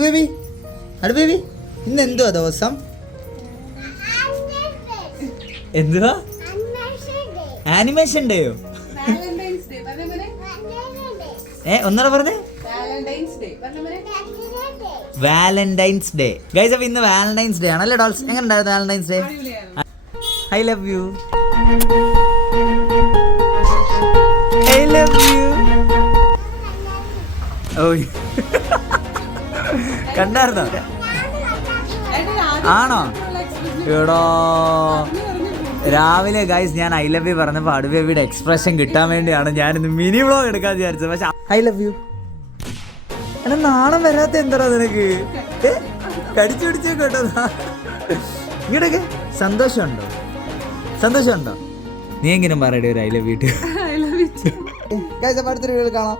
Baby baby ഇന്ന് എന്തുവാ ദിവസം? എന്തുവാ? ആനിമേഷൻ ഡേയോ? ഒന്നര പറഞ്ഞേ. Valentine's day guys. അപ്പൊ ഇന്ന് വാലന്റൈൻസ് ഡേ ആണല്ലേ ഡോൾസ്? എങ്ങനെ ഉണ്ടായിരുന്നു Valentine's day? I love you. I love you. ഓ കണ്ടായിരുന്നോ? ആണോ? എടോ രാവിലെ ഗൈസ് ഞാൻ ഐ ലവ് യു പറഞ്ഞപ്പോൾ അടുബേബിയുടെ എക്സ്പ്രഷൻ കിട്ടാൻ വേണ്ടിയാണ് ഞാനിന്ന് മിനി വ്ളോഗ് എടുക്കാൻ വിചാരിച്ചത്. പക്ഷെ ഐ ലവ് യു എടാ നാണം വരാത്ത എന്താ നിനക്ക്? കടിച്ചു പിടിച്ചു കേട്ടോ. ഇങ്ങോട്ടൊക്കെ സന്തോഷമുണ്ടോ? നീ എങ്കിലും പറയടേ ഒരു ഐ ലവ് യു. അടുത്തൊരു വീഡിയോ കാണാം.